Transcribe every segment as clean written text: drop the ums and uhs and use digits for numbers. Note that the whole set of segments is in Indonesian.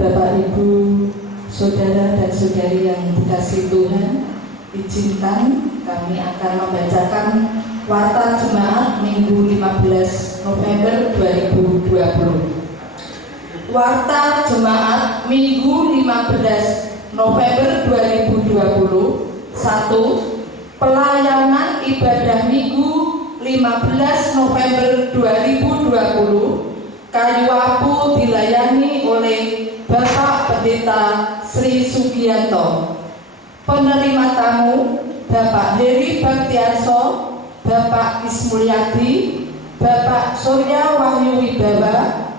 Bapak, Ibu, Saudara dan Saudari yang dikasihi Tuhan, izinkan kami akan membacakan Warta Jemaat Minggu 15 November 2020. Warta Jemaat Minggu 15 November 2020. 1. Pelayanan ibadah Minggu 15 November 2020. Kayu Apu dilayani oleh Bapak Pendeta Sri Sugianto. Penerima tamu Bapak Heri Baktiarso, Bapak Ismulyadi, Bapak Surya Wahyu Wibawa,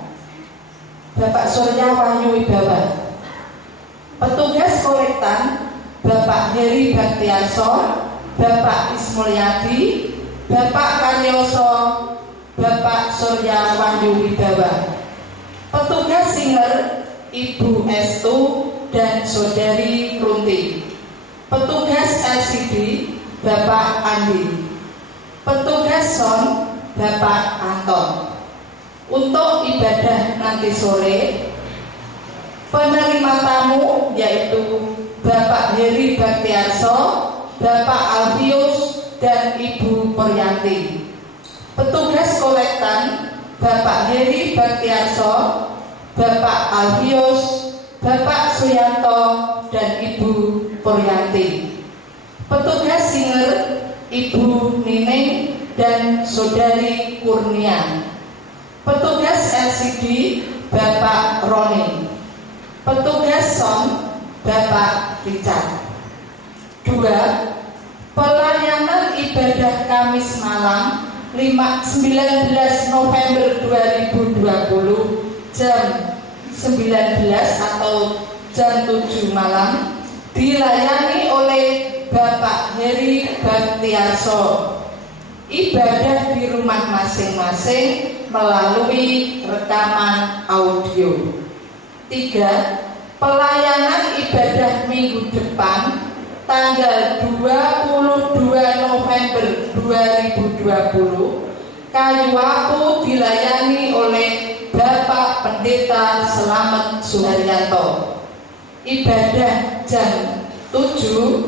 Petugas kolektan Bapak Heri Baktiarso, Bapak Ismulyadi, Bapak Karyoso, Bapak Surya Wahyu Wibawa. Petugas singer Ibu Estu dan Saudari Runti. Petugas LCD Bapak Andi. Petugas Son Bapak Anton. Untuk ibadah nanti sore, penerima tamu yaitu Bapak Heri Baktiarso, Bapak Alfius dan Ibu Peryanti. Petugas kolektan Bapak Heri Baktiarso, Bapak Alfius, Bapak Suyanto dan Ibu Peryanti. Petugas singer Ibu Nining dan Saudari Kurnia. Petugas LCD Bapak Roni. Petugas Son Bapak Richard. 2. Pelayanan ibadah Kamis malam 19 November 2020 jam 19 atau jam 7 malam dilayani oleh Bapak Heri Baktiarso. Ibadah di rumah masing-masing melalui rekaman audio. 3. Pelayanan ibadah minggu depan tanggal 22 November 2020, Kayu Apu dilayani oleh Bapak Pendeta Selamet Suharyanto. Ibadah jam 7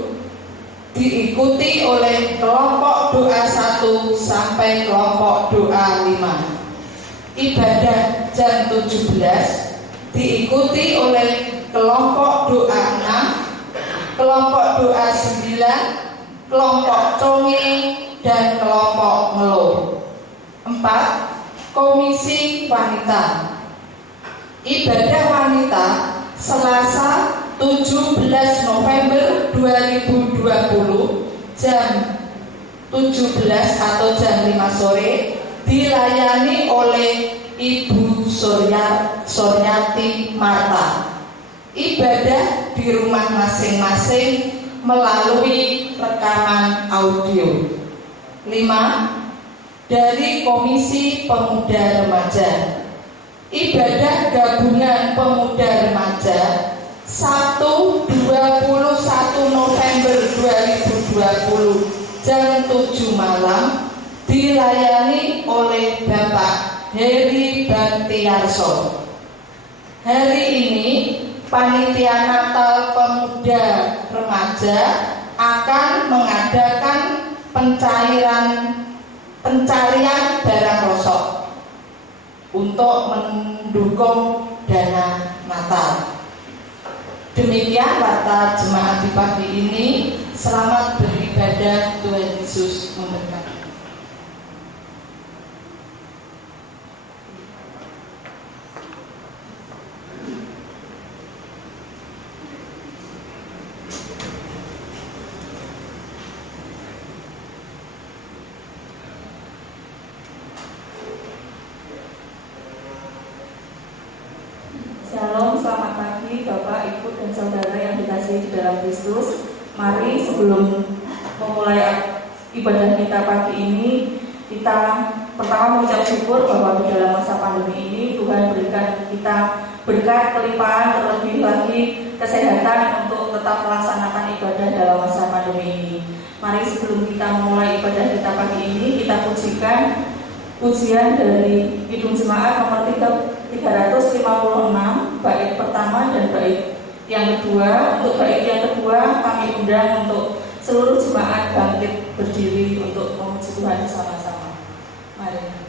diikuti oleh kelompok doa 1 sampai kelompok doa 5. Ibadah jam 17 diikuti oleh kelompok doa 6, kelompok doa 9, kelompok conge dan kelompok ngeluh. 4. Komisi wanita. Ibadah wanita Selasa 17 November 2020 jam 17 atau jam 5 sore dilayani oleh Ibu Suryati Marta. Ibadah di rumah masing-masing melalui rekaman audio. 5. Dari Komisi Pemuda Remaja. Ibadah gabungan pemuda remaja 1-21 November 2020 jam 7 malam dilayani oleh Bapak Heri Baktiarso. Hari ini Panitia Natal Pemuda Remaja akan mengadakan pencarian barang rosok untuk mendukung dana Natal. Demikian warta jemaat di pagi ini. Selamat beribadah, Tuhan Yesus memberkati. Shalom, selamat pagi Bapak, Ibu, dan Saudara yang dikasihi di dalam Kristus. Mari sebelum memulai ibadah kita pagi ini, kita pertama mengucap syukur bahwa di dalam masa pandemi ini Tuhan berikan kita berkat kelimpahan, terlebih lagi kesehatan untuk tetap melaksanakan ibadah dalam masa pandemi ini. Mari sebelum kita memulai ibadah kita pagi ini, kita pujikan pujian dari Kidung Jemaat nomor 356, bait pertama yang kedua, untuk bait yang kedua kami undang untuk seluruh jemaat bangkit berdiri untuk memuji Tuhan bersama-sama. Mari.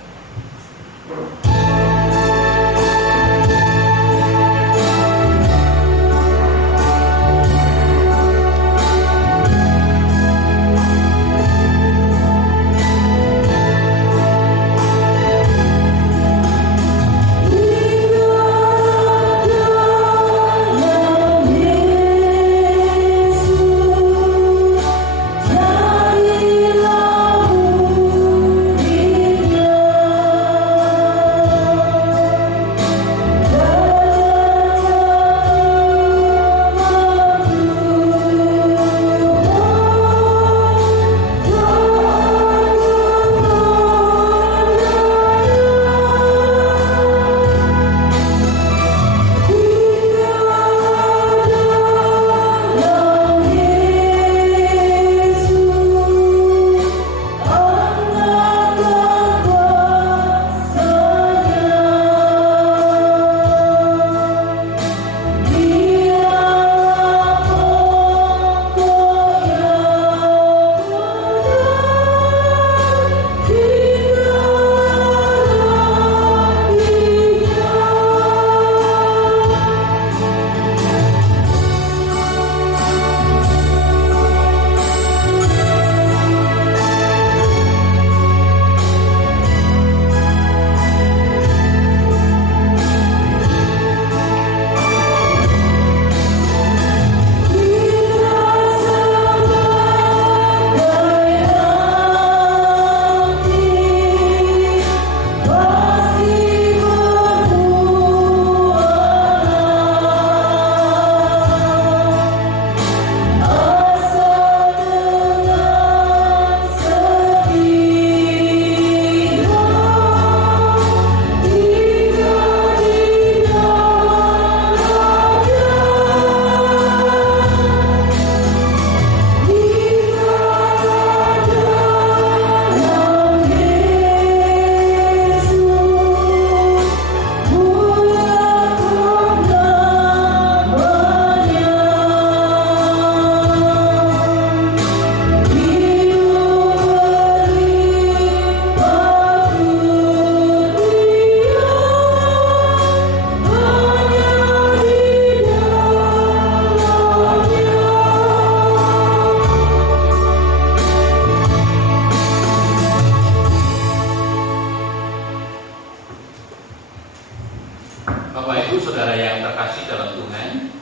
Bapak Ibu Saudara yang terkasih dalam Tuhan,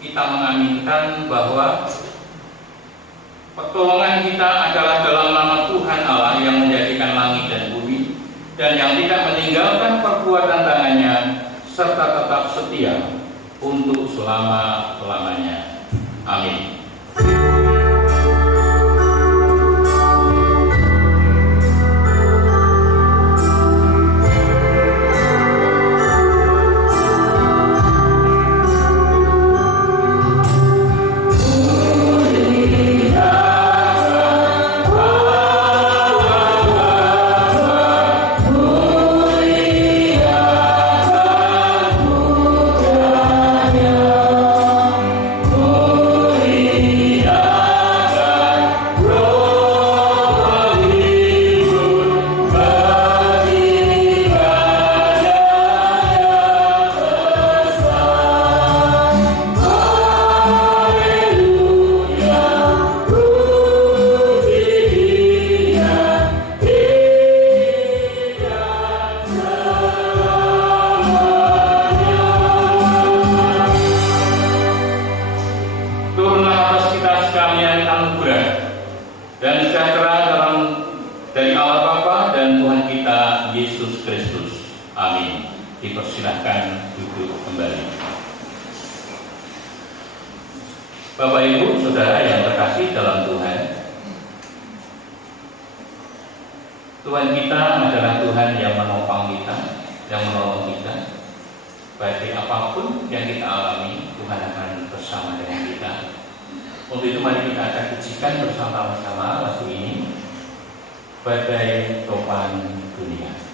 kita mengaminkan bahwa pertolongan kita adalah dalam nama Tuhan Allah yang menjadikan langit dan bumi, dan yang tidak meninggalkan perbuatan tangannya, serta tetap setia untuk selama-lamanya. Amin. Dipersilahkan duduk kembali. Bapak Ibu Saudara yang terkasih dalam Tuhan, Tuhan kita adalah Tuhan yang menopang kita, yang menolong kita. Baik apapun yang kita alami, Tuhan akan bersama dengan kita. Untuk itu mari kita akan pujikan bersama-sama lagu ini, Badai Topan Dunia.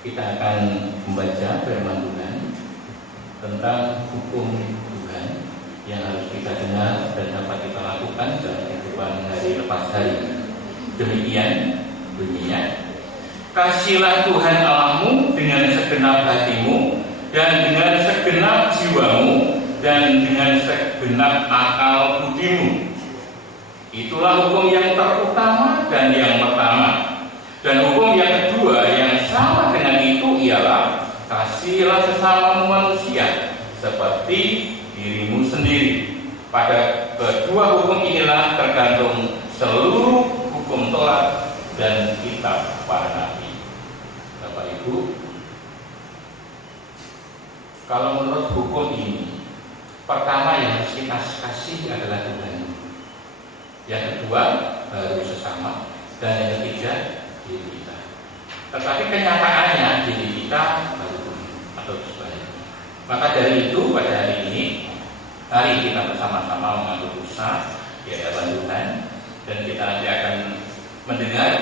kita akan membaca firman Tuhan tentang hukum Tuhan yang harus kita dengar dan dapat kita lakukan dalam kehidupan hari lepas hari. Demikian bunyinya. Kasihilah Tuhan Allahmu dengan segenap hatimu dan dengan segenap jiwamu dan dengan segenap akal budimu. Itulah hukum yang terutama dan yang pertama. Dan hukum yang kedua yang sama dengan itu ialah kasihilah sesama manusia seperti dirimu sendiri. Pada kedua hukum inilah tergantung seluruh hukum Taurat dan kitab para nabi. Bapak Ibu, kalau menurut hukum ini, pertama yang harus kita kasih adalah Tuhan. Yang kedua baru sesama, dan yang ketiga diri kita. Tetapi kenyataannya diri kita baru Tuhan atau sebaliknya. Maka dari itu pada hari ini, mari kita bersama-sama mengambil usaha di hadapan Tuhan, dan kita nanti akan mendengar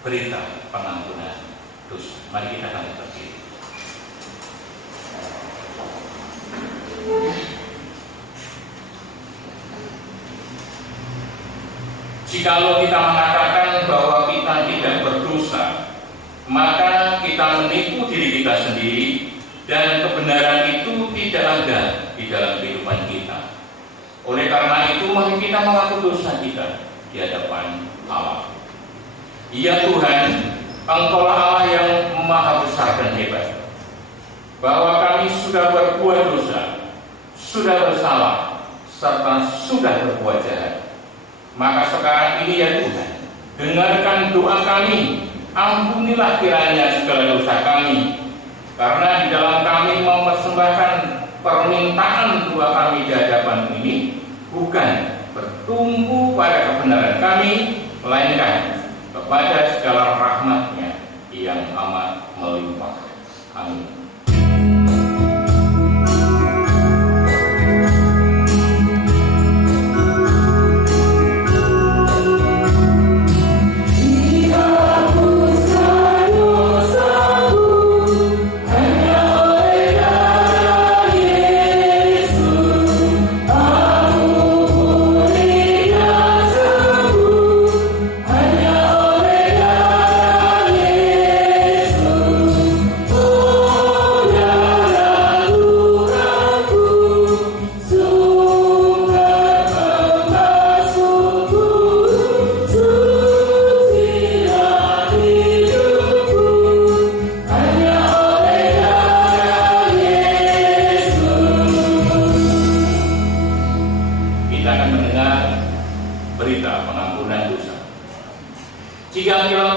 berita pengampunan dosa. Mari kita akan berdiri. Jikalau kita mengatakan bahwa kita tidak berdosa, maka kita menipu diri kita sendiri dan kebenaran itu tidak ada di dalam kehidupan kita. Oleh karena itu, mari kita mengaku dosa kita di hadapan Allah. Ya Tuhan, Engkaulah Allah yang maha besar dan hebat, bahwa kami sudah berbuat dosa, sudah bersalah, serta sudah berbuat jahat. Maka sekarang ini ya Tuhan, dengarkan doa kami, ampunilah kiranya segala dosa kami, karena di dalam kami mempersembahkan permintaan doa kami di hadapan ini bukan bertumbuh pada kebenaran kami, melainkan kepada segala rahmat-Nya yang amat melimpah. Amin.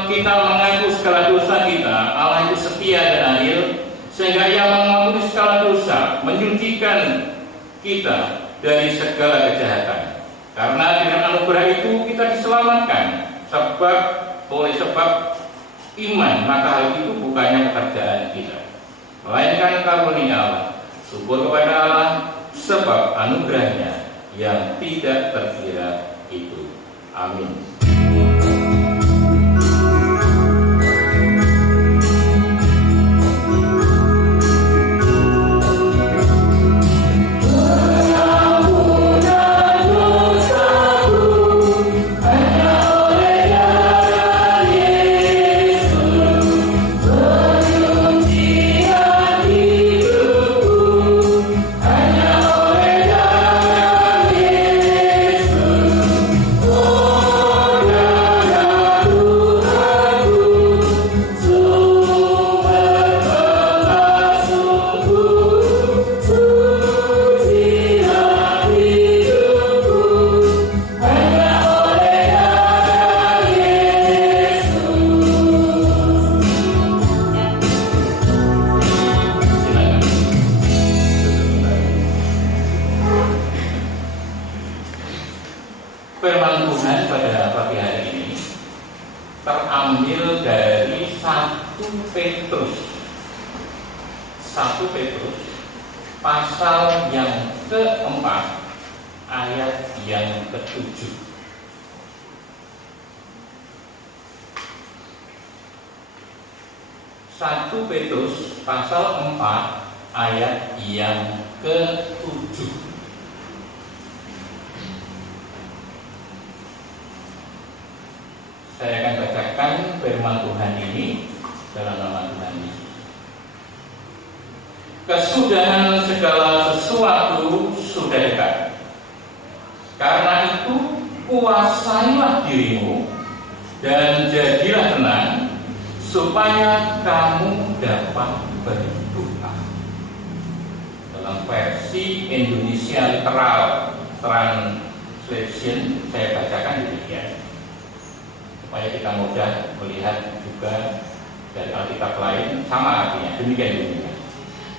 Kita mengaku segala dosa kita, Allah itu setia dan adil, sehingga Ia mengampuni segala dosa, menyucikan kita dari segala kejahatan. Karena dengan anugerah itu kita diselamatkan, oleh sebab iman, maka hal itu bukannya pekerjaan kita, melainkan karunia Allah. Syukur kepada Allah sebab anugerahnya yang tidak terkira itu. Amin. Firman Tuhan pada pagi hari ini terambil dari 1 Petrus pasal yang keempat ayat yang ke-7. 1 1 Petrus pasal 4 ayat yang ke-7. Saya akan bacakan firman Tuhan ini dalam nama Tuhan Yesus. Kesudahan segala sesuatu sudah dekat. Karena itu kuasailah dirimu dan jadilah tenang, supaya kamu dapat berdoa. Dalam versi Indonesia Literal Translation saya bacakan demikian, supaya kita mudah melihat juga dari Alkitab lain sama artinya. Demikian.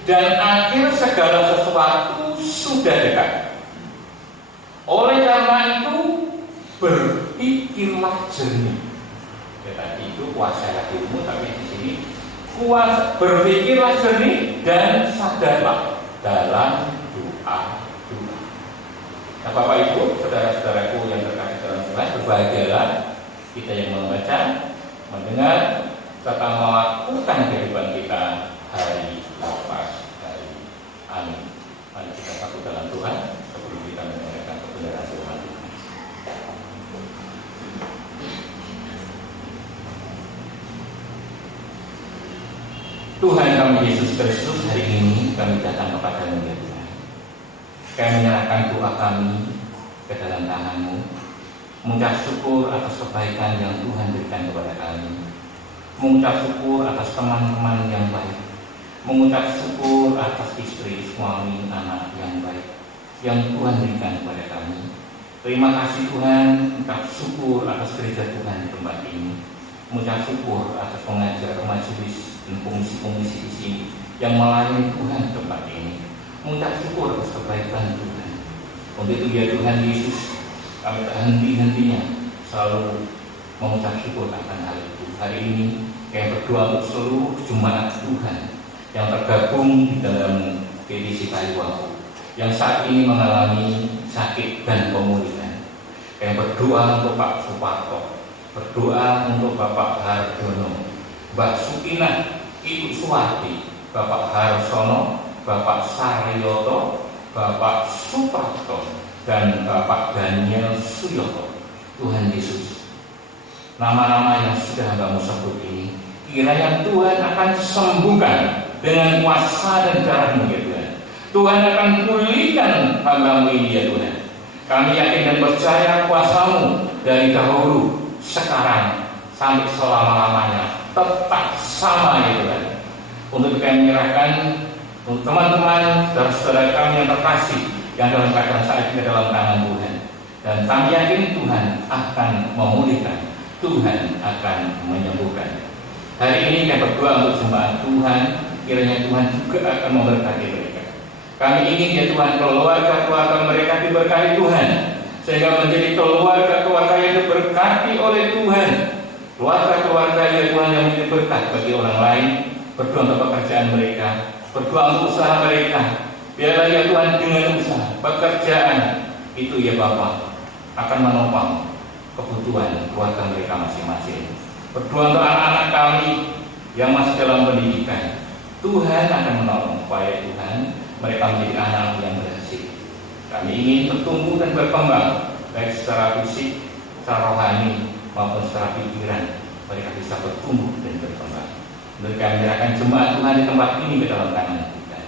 Dan akhir segala sesuatu sudah dekat. Oleh karena itu berpikirlah jernih. Tadi itu kuasailah dirimu, tapi di sini berpikirlah jernih dan sadarlah dalam doa. Nah, Bapak Ibu, saudara-saudaraku yang terkasih dalam Tuhan, berbahagialah kita yang membaca, mendengar, serta melakukan kehidupan kita hari lepas hari. Amin. Mari kita takut dalam Tuhan sebelum kita mendengarkan kebenaran Tuhan. Tuhan kami Yesus Kristus, hari ini kami datang kepada-Mu ya Tuhan. Kami menyerahkan doa kami ke dalam tangan-Mu, mengucap syukur atas kebaikan yang Tuhan berikan kepada kami, mengucap syukur atas teman-teman yang baik, mengucap syukur atas istri, suami, anak yang baik yang Tuhan berikan kepada kami. Terima kasih Tuhan, mengucap syukur atas gereja Tuhan di tempat ini, mengucap syukur atas pengajar, majelis, dan komisi-komisi di sini yang melayani Tuhan di tempat ini, mengucap syukur atas kebaikan Tuhan. Untuk itu ya Tuhan Yesus, kami tak henti-hentinya selalu mengucap syukur akan hal itu. Hari ini kami berdoa untuk seluruh jemaat Tuhan yang tergabung di dalam PDC Kaliwaku yang saat ini mengalami sakit dan pemulihan. Kami berdoa untuk Pak Suparto, berdoa untuk Bapak Hardono, Mbak Sukinah, Ibu Suwati, Bapak Harsono, Bapak Saryoto, Bapak Suparto, dan Bapak Daniel Suyoto. Tuhan Yesus, nama-nama yang sudah Hamba-Mu sebut ini, kiranya Tuhan akan sembuhkan dengan kuasa dan darah-Mu ya Tuhan. Tuhan akan pulihkan Hamba-Mu ini ya Tuhan. Kami yakin dan percaya kuasa-Mu dari dahulu, sekarang, sampai selama-lamanya tetap sama ya Tuhan. Untuk kami menyerahkan untuk teman-teman dan saudara kami yang terkasih yang dalam keadaan saat ini dalam tangan Tuhan. Dan kami yakin Tuhan akan memulihkan, Tuhan akan menyembuhkan. Hari ini kami berdoa untuk jemaat Tuhan, kiranya Tuhan juga akan memberkati mereka. Kami ingin ya Tuhan, keluarga-keluarga mereka diberkati Tuhan, sehingga menjadi keluarga-keluarga yang diberkati oleh Tuhan. Keluarga-keluarga ya Tuhan yang menjadi berkat bagi orang lain. Berdoa untuk pekerjaan mereka, berdoa untuk usaha mereka. Biarlah ya Tuhan dengan usaha, pekerjaan itu ya Bapa akan menopang kebutuhan keluarga mereka masing-masing. Berdoa untuk anak-anak kami yang masih dalam pendidikan. Tuhan akan menolong supaya Tuhan mereka menjadi anak yang berhasil. Kami ingin bertumbuh dan berkembang baik secara fisik, secara rohani maupun secara pikiran. Mereka bisa bertumbuh dan berkembang. Mereka menyerahkan jemaat Tuhan di tempat ini ke dalam tangan Tuhan.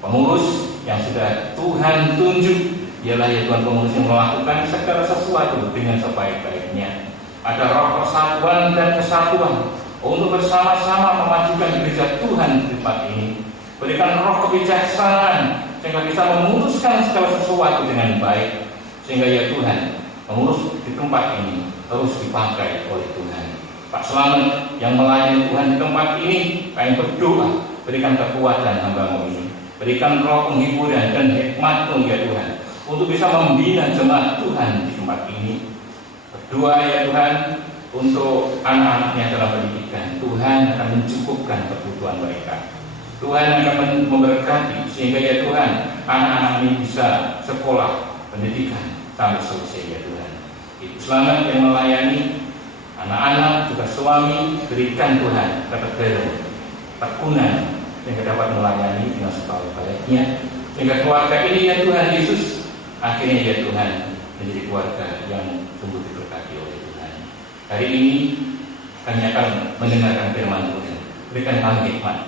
Pengurus yang sudah Tuhan tunjuk, ialah ya Tuhan pengurus yang melakukan segala sesuatu dengan sebaik-baiknya. Ada roh persatuan dan kesatuan untuk bersama-sama memajukan gereja Tuhan di tempat ini. Berikan roh kebijaksanaan sehingga bisa memutuskan segala sesuatu dengan baik, sehingga ya Tuhan pengurus di tempat ini terus dipakai oleh Tuhan. Pak Selamat yang melayani Tuhan di tempat ini, kami berdoa, berikan kekuatan hamba-Mu ini, berikan roh penghiburan dan hikmat-Mu ya Tuhan, untuk bisa membina jemaat Tuhan di tempat ini. Berdoa ya Tuhan untuk anak-anaknya dalam pendidikan. Tuhan akan mencukupkan kebutuhan mereka. Tuhan akan memberkati sehingga ya Tuhan anak-anak ini bisa sekolah pendidikan sampai selesai ya Tuhan. Ibu Selamat yang melayani anak-anak juga suami, berikan Tuhan ketegaran, ketekunan, sehingga dapat melayani dengan sebaik-baiknya, sehingga keluarga ini ya Tuhan Yesus akhirnya ya Tuhan menjadi keluarga yang sungguh diberkati oleh Tuhan. Hari ini kami akan mendengarkan firman Tuhan. Berikan kami hikmat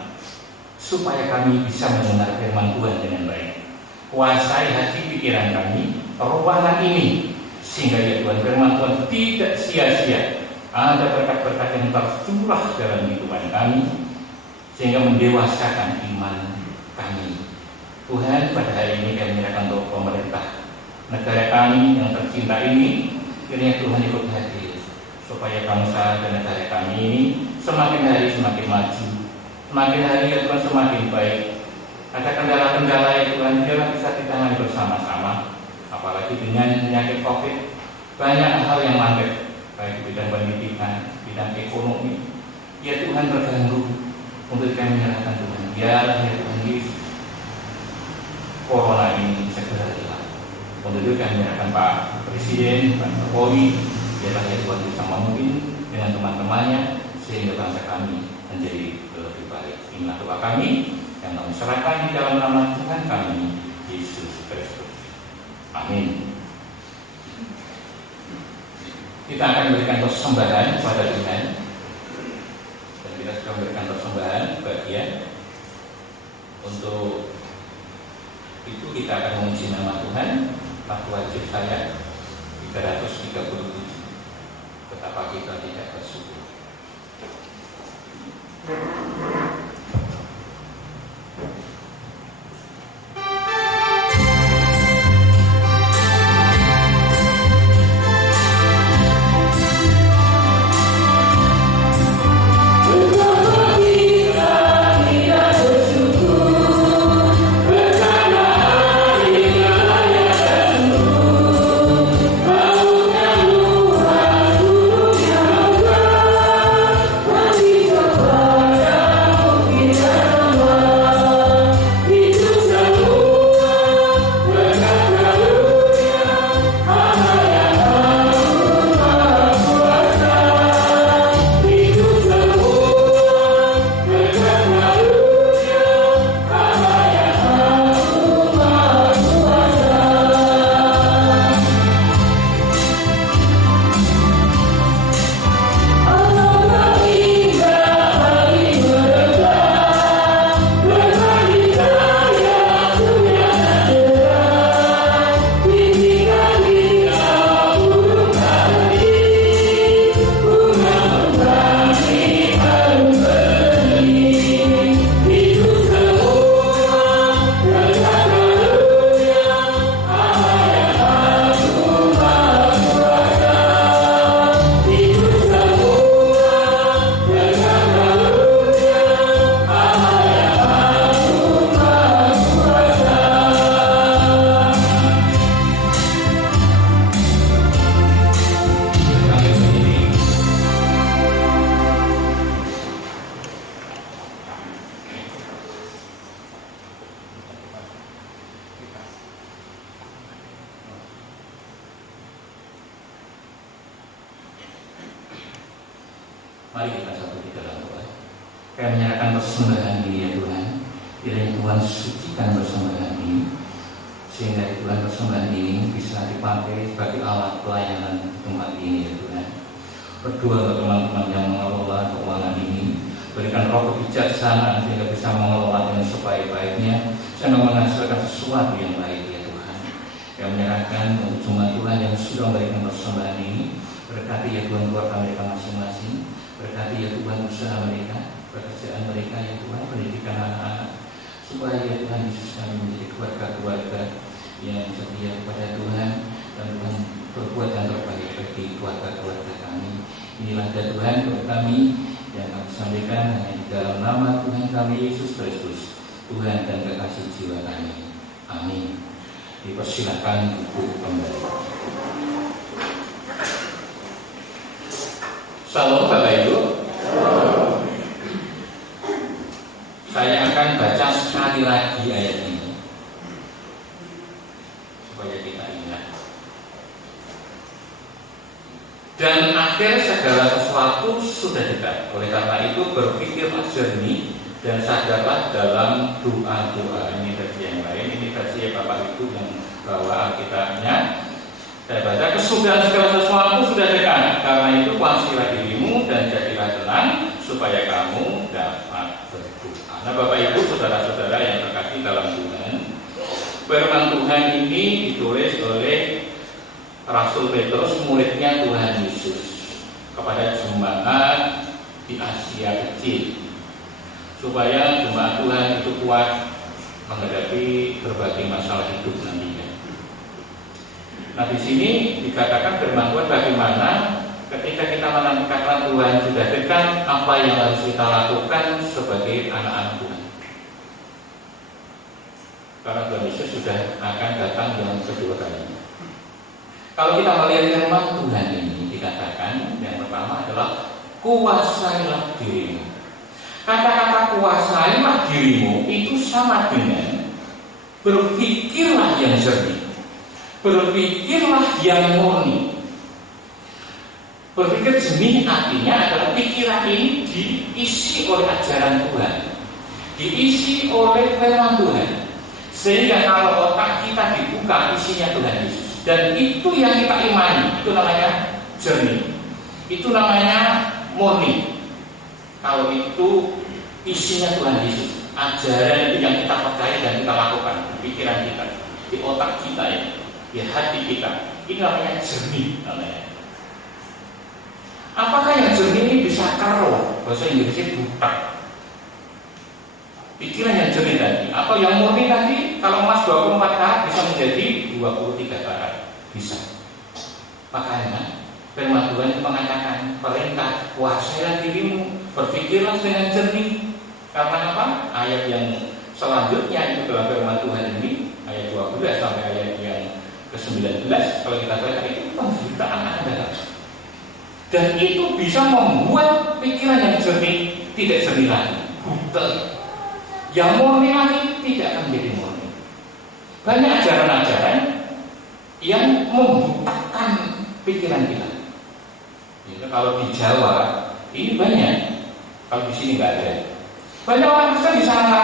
supaya kami bisa mendengar firman Tuhan dengan baik. Kuasai hati pikiran kami, ruangan ini, sehingga ya Tuhan firman Tuhan tidak sia-sia. Ada berkat-berkat yang tercurah dalam kehidupan kami, sehingga mendewasakan iman kami. Tuhan, pada hari ini kami menyerahkan untuk pemerintah negara kami yang tercinta ini, kiranya Tuhan ikut hadir supaya bangsa dan negara kami ini semakin hari semakin maju, semakin hari ya Tuhan semakin baik. Ada kendala-kendala ya Tuhan biarlah bisa ditangani bersama-sama, apalagi dengan penyakit COVID, banyak hal yang landai, baik di bidang pendidikan, bidang ekonomi. Ya Tuhan terganggu, untuk kami menyerahkan Tuhan. Biarlah ya Tuhan Yesus Corona ini segera hilang. Untuk itu kami menyerahkan Pak Presiden, Pak Jokowi, biarlah ya Tuhan bisa memimpin dengan teman-temannya sehingga bangsa kami menjadi lebih baik. Inilah doa kami yang kami serahkan di dalam nama Tuhan kami Yesus Kristus. Amin. Kita akan memberikan persembahan kepada Tuhan, dan kita sudah memberikan persembahan bagian. Untuk itu kita akan menguji nama Tuhan. Lagu wajib saya 337. Betapa kita tidak bersyukur. Mari kita satu di dalam doa. Kami menyerahkan persembahan ini ya Tuhan. Kiranya Tuhan sucikan persembahan ini, sehingga Tuhan persembahan ini bisa dipakai sebagai alat pelayanan di tempat ini ya Tuhan. Berdoa teman-teman yang mengelola keuangan ini, berikan roh kebijaksanaan sehingga bisa mengelola dengan sebaik-baiknya, sehingga menghasilkan sesuatu yang baik ya Tuhan. Kami menyerahkan untuk jemaat Tuhan yang sudah memberikan persembahan ini, berkati ya Tuhan keluarga mereka masing-masing, berkati ya Tuhan usaha mereka, pekerjaan mereka ya Tuhan, pendidikan anak-anak, supaya ya Tuhan Yesus kami menjadi keluarga-keluarga yang setia kepada Tuhan, dan Tuhan berbuat yang terbaik bagi keluarga-keluarga kami. Inilah ya Tuhan doa kami yang kami sampaikan hanya di dalam nama Tuhan kami Yesus Kristus, Tuhan dan kekasih jiwa kami. Amin. Dipersilakan buku kembali. Salam Bapak Ibu. Saya akan baca sekali lagi ayat ini supaya kita ingat. Dan akhir segala sesuatu sudah dekat. Oleh karena itu berpikirlah jernih dan sadarlah dalam doa-doa. Ini versi yang lain, ini versi Bapak Ibu yang bawa Alkitabnya. Saya baca, kesudahan segala sesuatu sudah dekat, karena itu kuasilah dirimu dan jadilah tenang, supaya kamu dapat berdoa. Nah Bapak Ibu, saudara-saudara yang terkasih dalam Tuhan, firman Tuhan ini ditulis oleh Rasul Petrus, muridnya Tuhan Yesus, kepada jemaat di Asia Kecil, supaya jemaat Tuhan itu kuat menghadapi berbagai masalah hidup nantinya. Nah di sini dikatakan firman Tuhan bagaimana ketika kita menantikan Tuhan sudah dekat, apa yang harus kita lakukan sebagai anak-anak Tuhan. Karena Tuhan Yesus sudah akan datang yang kedua kalinya. Kalau kita melihat firman Tuhan ini dikatakan yang pertama adalah kuasailah dirimu. Kata-kata kuasailah dirimu itu sama dengan berpikirlah yang jernih. Berpikirlah yang murni. Berpikir jernih artinya adalah pikiran ini diisi oleh ajaran Tuhan, diisi oleh firman Tuhan, sehingga kalau otak kita dibuka isinya Tuhan Yesus, dan itu yang kita imani, itu namanya jernih, itu namanya murni. Kalau itu isinya Tuhan Yesus, ajaran itu yang kita percaya dan kita lakukan, pikiran kita, di otak kita ya, di hati kita, ini namanya jernih namanya. Apakah yang jernih ini bisa karo? Bahasa Inggrisnya buta. Pikiran yang jernih tadi, atau yang murni tadi, kalau emas 24 karat bisa menjadi 23 karat, bisa. Makanya firman Tuhan mengatakan perintah kuasailah dirimu, berpikirlah dengan jernih. Karena apa? Ayat yang selanjutnya itu dalam firman Tuhan ini, ayat 12 sampai ayat yang ke-19, kalau kita baca itu penderitaan Anda. Dan itu bisa membuat pikiran yang jernih tidak jernih lagi, buta. Yang murni lagi tidak akan menjadi murni. Banyak ajaran-ajaran yang membutakan pikiran kita. Jadi, kalau di Jawa ini banyak, kalau di sini nggak ada. Banyak orang Kristen di sana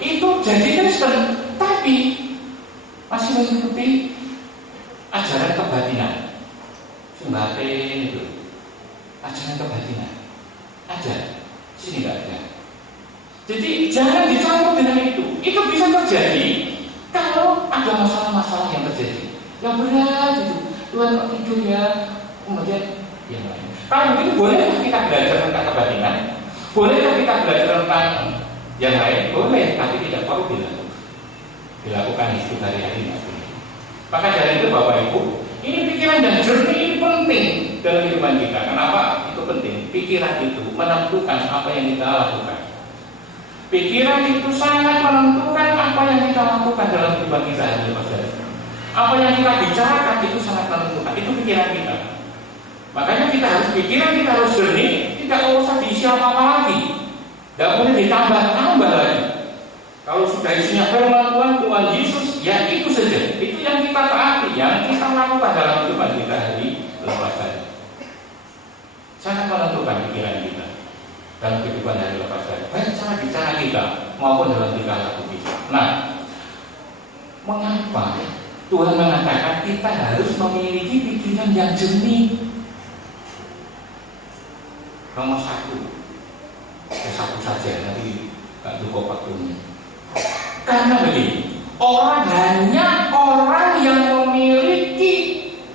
itu jadi Kristen, tapi masih mengikuti ajaran kebatinan. Batin itu ajaran kebatinan ada, sini nggak ada. Jadi jangan dicampur dengan itu. Itu bisa terjadi kalau ada masalah-masalah yang terjadi, yang berat itu. Tuhan kok tidur ya, kemudian yang lain. Kalau begitu bolehkah kita belajar tentang kebatinan? Bolehkah kita belajar tentang yang lain? Boleh, tapi tidak perlu dilakukan itu hari-hari. Maka dari itu Bapak Ibu, ini pikiran yang jernih ini penting dalam kehidupan kita. Kenapa itu penting? Pikiran itu menentukan apa yang kita lakukan. Pikiran itu sangat menentukan apa yang kita lakukan dalam kehidupan kita hari ini. Apa yang kita bicarakan itu sangat menentukan. Itu pikiran kita. Makanya kita harus pikiran kita harus jernih. Tidak usah diisi apa-apa lagi. Tidak boleh ditambah-tambah lagi. Kalau sudah isinya firman Tuhan Yesus, ya itu saja. Itu yang kita taati, yang kita lakukan dalam kehidupan kita hari lepas hari. Sangat menentukan pikiran kita dalam kehidupan hari lepas hari. Baik cara bicara kita maupun dalam tingkah laku kita. Nah, mengapa Tuhan mengatakan kita harus memiliki pikiran yang jernih? Nomor satu saja, nanti gak cukup waktunya. Karena begini, hanya orang yang memiliki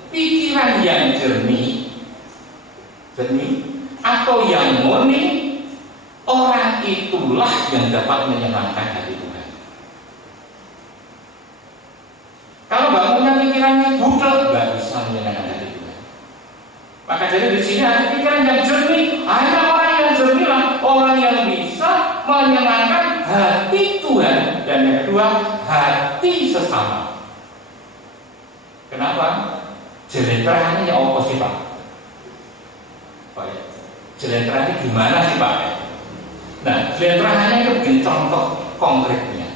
pikiran yang jernih atau yang murni, orang itulah yang dapat menyenangkan hati Tuhan. Kalau nggak punya pikirannya budak, nggak bisa menyenangkan hati Tuhan. Maka jadi di sini ada pikiran yang jernih, hanya orang yang jernih lah, orang yang bisa menyenangkan hati Tuhan, dan yang kedua hati sesama. Kenapa? Jelenterahannya ya apa sih Pak? Jelenterahannya gimana sih Pak? Nah, jelenterahannya itu begini, contoh konkretnya.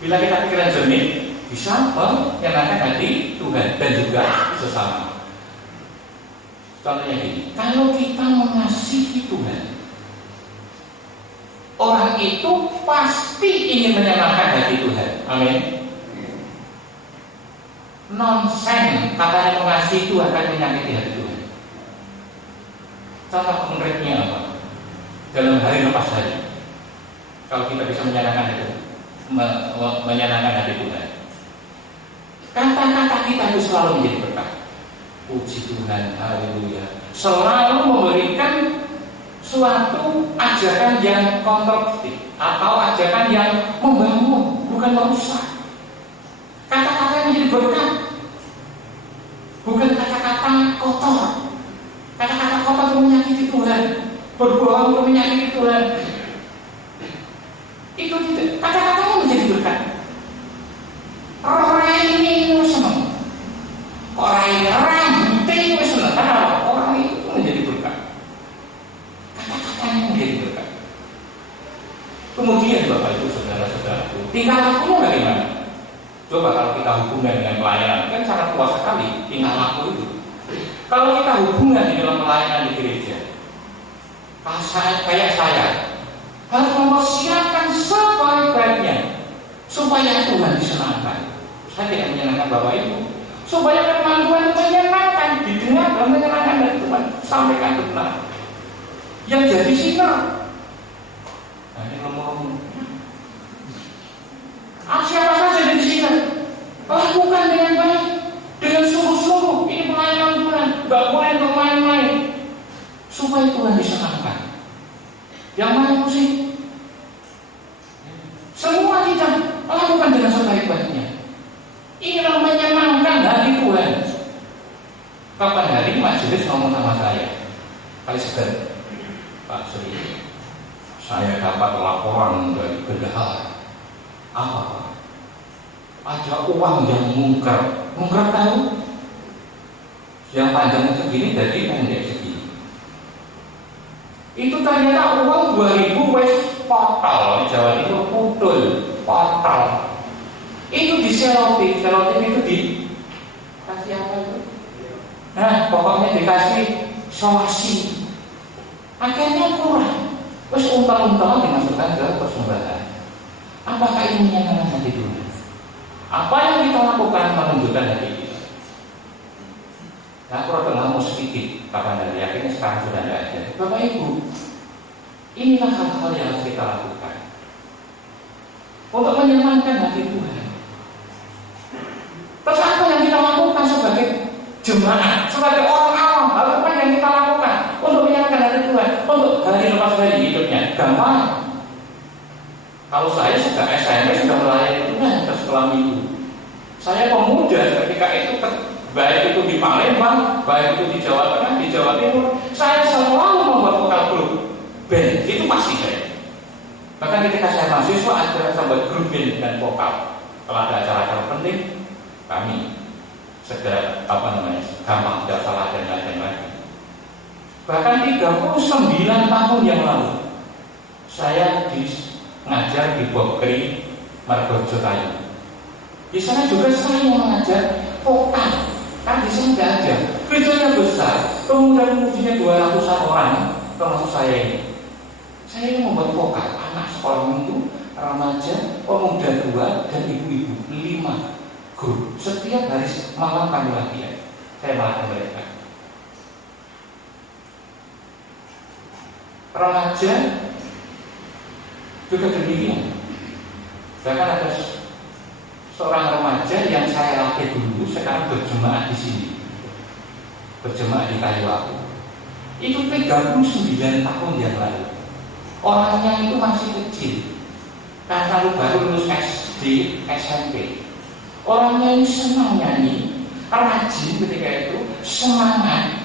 Bila kita pikiran jernih, bisa menyenangkan hati Tuhan dan juga sesama. Contohnya gini, kalau kita mengasihi Tuhan, itu pasti ingin menyenangkan hati Tuhan. Amin. Nonsen katanya mengasihi itu akan menyakiti hati Tuhan. Contoh konkretnya apa? Dalam hari lepas hari, kalau kita bisa menyenangkan itu, menyenangkan hati Tuhan, kata-kata kita itu selalu menjadi berkah. Puji Tuhan, haleluya. Selalu memberikan suatu ajakan yang konstruktif atau ajakan yang membangun, bukan merusak. Kata-kata yang menjadi berkat, bukan kata-kata kotor. Kata-kata kotor itu menyakiti Tuhan, berbohong itu menyakiti Tuhan. Itu tidak. Kata-katanya menjadi berkat. Orang ini senang, orang ini rambutnya senang, karena orang itu menjadi berkat. Kata-katanya menjadi berkat. Kemudian Bapak Ibu saudara-saudaraku, tingkah lakunya bagaimana? Coba kalau kita hubungan dengan pelayanan, kan sangat kuat sekali tingkah laku itu. Kalau kita hubungan di dalam pelayanan di gereja, kayak saya harus mempersiapkan sebaik-baiknya supaya Tuhan disenangkan. Saya tidak menyenangkan Bapak Ibu, supaya firman Tuhan menyenangkan, didengar dan menyenangkan dari Tuhan, sampaikan benar. Yang jadi sinar, nah ini ngomong-ngomong, siapa saja jadi sinar, lakukan dengan baik, dengan sungguh-sungguh. Ini pelayanan Tuhan, gak boleh bermain-main, supaya Tuhan disenangkan. Yang mana musik? Semua kita lakukan dengan sebaik-baiknya. Inilah menyenangkan hati Tuhan. Kapan hari majelis ngomong sama saya, kali segar, Pak Sri, saya dapat laporan dari bendahara. Apa? Ada uang yang mungkar. Mungkar tahu? Yang panjangnya segini jadi pendek segini. Itu ternyata uang 2000 wes total di Jawa Timur, putul total. Itu di selotip itu dikasih apa itu? Nah, pokoknya dikasih somasi. Akhirnya kurang. Wes untal-untal dimasukkan ke persembahan. Apakah ini menyenangkan hati Tuhan? Apa yang kita lakukan menunjukkan hati kita? Nah, aku rada ngomong sedikit kapan dari akhirnya sekarang sudah tidak ada. Bapak Ibu, inilah hal-hal yang harus kita lakukan untuk menyenangkan hati Tuhan. Terus apa yang kita lakukan sebagai jemaat, sebagai orang awam, apa yang kita lakukan untuk menyenangkan hati Tuhan, untuk hari lepas hari hidupnya? Gampang. Kalau saya sudah SMP sudah melayani Tuhan setelah minggu. Saya pemuda ketika itu, baik itu di Palembang, baik itu di Jawa Tengah, di Jawa Timur, saya selalu membuat vokal grup band. Itu pasti saya. Bahkan ketika saya mahasiswa ada sampai grup band dan vokal. Kalau ada acara-acara penting, kami segera gampang tidak salah dan lain-lain lagi. Bahkan 39 tahun yang lalu saya ngajar di Bokri Margojotayu. Di sana juga saya mengajar vokal. Kan di sini nggak ada. Gerejanya besar, pemuda-pemudinya 200-an orang, termasuk saya ini. Saya ini membuat vokal anak sekolah minggu, remaja, pemuda 2 dan ibu-ibu 5 grup. Setiap hari malam kami latihan. Saya melatih mereka. Remaja juga demikian. Bahkan ada seorang remaja yang saya latih dulu sekarang berjemaah di sini, berjemaah di Kaliwaku. Itu 39 tahun yang lalu. Orangnya itu masih kecil, karena baru lulus SD, SMP. Orangnya ini senang nyanyi, rajin ketika itu, semangat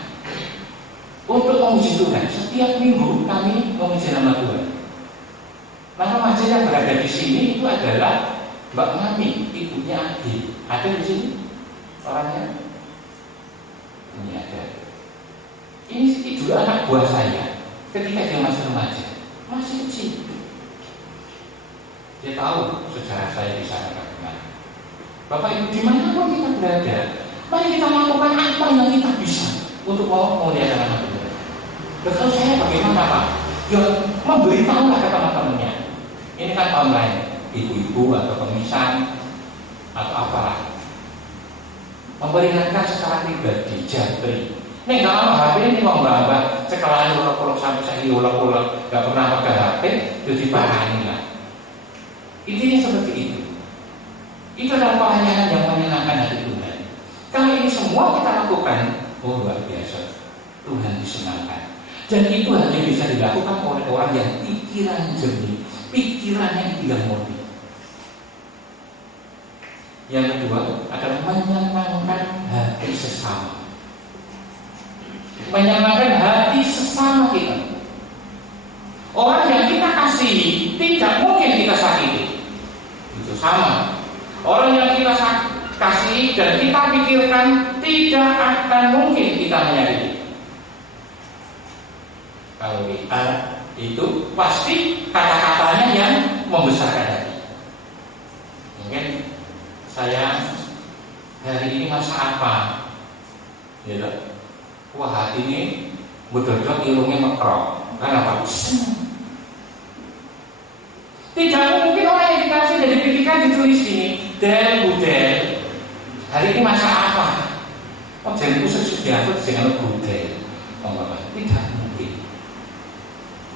untuk memuji Tuhan. Setiap minggu kami memuji nama Tuhan. Nah, remaja yang berada di sini itu adalah Mbak Mami, ibunya Adi. Ada di sini orangnya? Ini ada. Ini juga anak buah saya ketika dia masih remaja, masih kecil. Dia tahu sejarah saya di sana bagaimana. Bapak Ibu, dimanapun kita berada, mari kita lakukan apa yang kita bisa untuk memuliakan nama Tuhan. Kalau saya bagaimana Pak? Ya memberitahulah ke teman-temannya. Ini kan online, ibu-ibu atau pemisan atau apalah memperingatkan secara pribadi, jabri. Ini nggak lama HP ini mau mbak sekarang ulek-ulek sampai saya ulek-ulek nggak pernah pakai HP, jadi parahnya lah. Intinya seperti itu. Itu adalah pelayanan yang menyenangkan hati Tuhan. Kalau ini semua kita lakukan, oh luar biasa, Tuhan disenangkan. Dan itu hanya bisa dilakukan oleh orang yang pikiran jernih, pikirannya tidak murni. Yang kedua adalah menyenangkan hati sesama. Menyenangkan hati sesama kita. Orang yang kita kasihi tidak mungkin kita sakiti. Itu sama. Orang yang kita kasihi dan kita pikirkan tidak akan mungkin kita menyakiti. Kalau kita itu pasti kata-katanya yang membesarkan hati. Mungkin saya hari ini masa apa? Ya, wah hati ini bedodok ilmunya mekrok. Kenapa? Senang. Tidak mungkin orang yang dikasih dari pikiran ditulis ini Del budel. Hari ini masa apa? Oh jadi khusus sudah aku dengan budel. Tidak mungkin.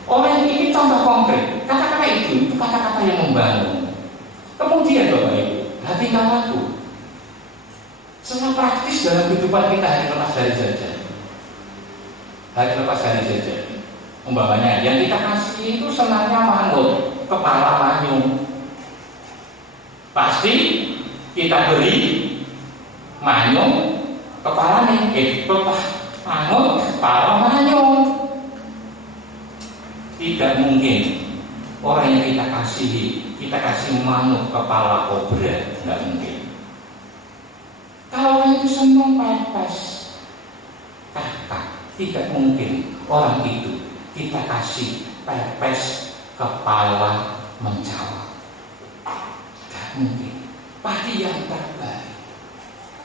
Orang ini contoh konkret. Kata-kata itu kata-kata yang membangun. Kemudian Bapak Ibu, tinggal laku. Semua praktis dalam kehidupan kita hari lepas dari jajan. Hari lepas dari jajan. Umpamanya yang kita kasih itu senangnya mangut, kepala manyung. Pasti kita beri manyung, kepalanya mangut, kepala manyung. Tidak mungkin orang yang kita kasihi, kita kasih manuk kepala kobra, tidak mungkin. Kalau orang itu senang pepes kakak, tidak mungkin orang itu kita kasih pepes kepala mencawa. Tidak mungkin. Pasti yang terbaik.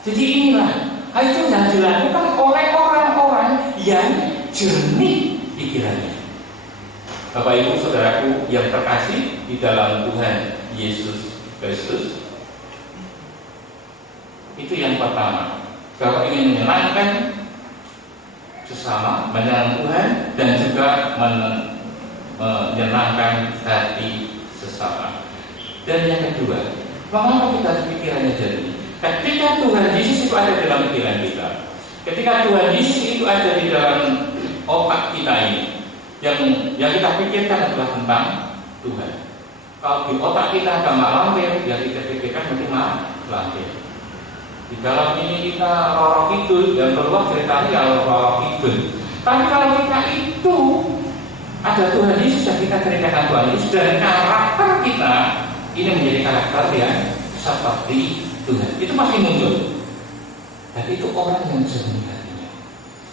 Jadi inilah hal itu yang dilakukan oleh orang-orang yang jernih pikirannya. Bapak Ibu Saudaraku yang terkasih di dalam Tuhan Yesus Kristus, itu yang pertama. Kalau ingin menyenangkan sesama, menyenangkan Tuhan dan juga menyenangkan hati sesama. Dan yang kedua, mengapa kita pikirannya jernih? Ketika Tuhan Yesus itu ada dalam pikiran kita, ketika Tuhan Yesus itu ada di dalam otak kita ini, yang kita pikirkan adalah tentang Tuhan. Kalau di otak kita ada lampir, yang kita pikirkan mungkin lampir. Di dalam ini kita rorok kidul, yang keluar ceritanya rorok kidul. Tapi kalau kita itu ada Tuhan Yesus yang kita ceritakan Tuhan Yesus, dan karakter kita ini menjadi karakter yang seperti Tuhan, itu pasti muncul. Dan itu orang yang jernih hatinya,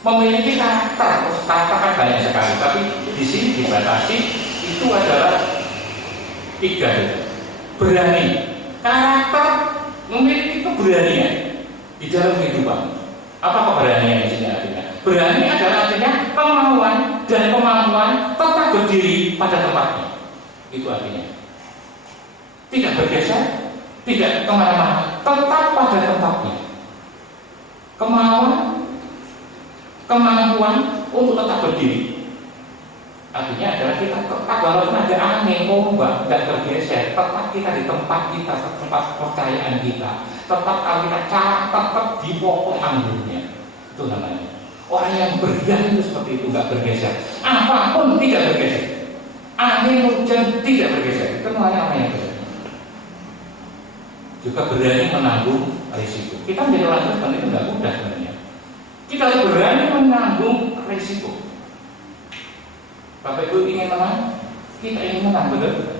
memiliki karakter kan banyak sekali, tapi di sini dibatasi itu adalah 3. Berani, karakter memiliki keberanian di dalam kehidupan. Apa keberanian di sini artinya? Berani adalah artinya kemauan dan kemampuan tetap berdiri pada tempatnya. Itu artinya tidak bergeser, tidak kemana-mana, tetap pada tempatnya. Kemampuan untuk tetap berdiri. Artinya adalah kita tetap walaupun ada angin, ombak, tidak tergeser, tetap kita di tempat kita, tempat kepercayaan kita, tetap kalau kita tetap di pokok anggurnya. Itu namanya orang yang berani itu seperti itu, nggak bergeser. Apapun tidak bergeser. Angin hujan tidak bergeser. Itu namanya orang yang berani. Juga berani menanggung risiko. Kita menjadi orang Kristen itu nggak mudah sebenarnya. Kita harus berani menanggung risiko. Bapak Ibu ingin menang, kita ingin menang, betul?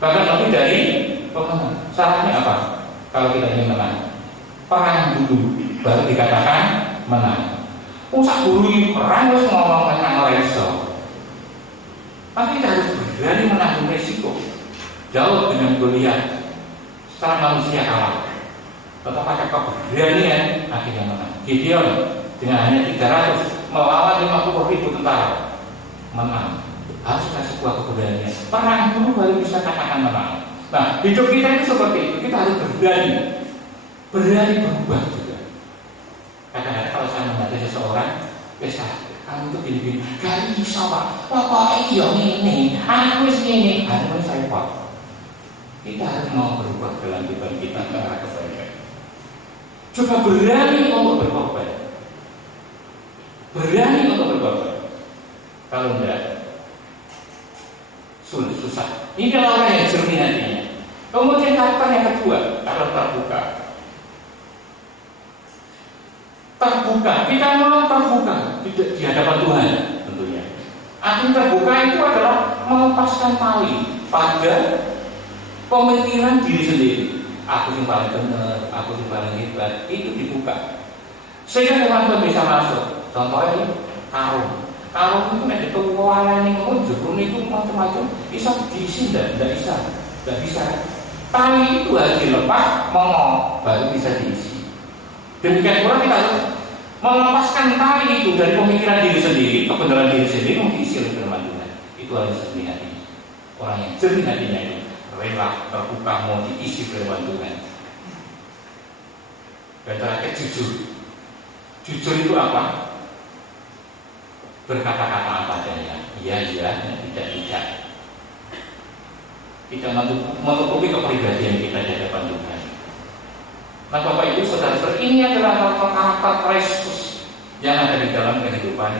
Bahkan lebih dari pemenang. Salahnya apa? Kalau kita ingin menang, perang dulu, baru dikatakan menang. Usah dulu perang terus ngomong menang reso. Tapi kita harus berani menanggung risiko. Jauh dengan Goliat, secara manusia kalah. Tetap ada keberanian akhirnya menang. Gideon dengan hanya 300 melawan 50.000 tentara. menang. Harus ada sebuah keberanian. Perang dulu baru bisa katakan menang. Nah, hidup kita itu seperti itu. Kita harus berani berubah juga. Kadang-kadang kalau saya membaca seseorang, kamu tuh gini-gini, gak bisa Pak, Bapak iya ini, aku ini, ada saya Pak. Kita harus mau berubah dalam kehidupan kita ke arah kebaikan. Coba berani untuk berkorban. Berani untuk berkorban. Kalau enggak, susah. Ini orang yang jernih hatinya. Kemudian karakter yang kedua, kalau terbuka. Kita mau terbuka di hadapan Tuhan tentunya. Arti terbuka itu adalah melepaskan tali pada pemikiran diri sendiri. Aku yang paling benar, aku yang paling hebat, itu dibuka. Sehingga teman-teman bisa masuk. Contohnya karung. Karung itu ada keuangan yang jepun itu macam-macam, bisa diisi tidak bisa. Tali itu harus dilepas, baru bisa diisi. Demikian pula kita harus melepaskan tali itu dari pemikiran diri sendiri, kebenaran diri sendiri, mau diisi oleh firman Tuhan. Itu harus jernih hatinya. Orang yang jernih hatinya itu rela terbuka mau diisi firman Tuhan. Dan terakhir jujur. Jujur itu apa? Berkata-kata apa adanya. Iya, tidak. Tidak menutupi kepribadian kita di hadapan Tuhan. Nah Bapak Ibu Saudara, ini adalah karakter Kristus yang ada di dalam kehidupan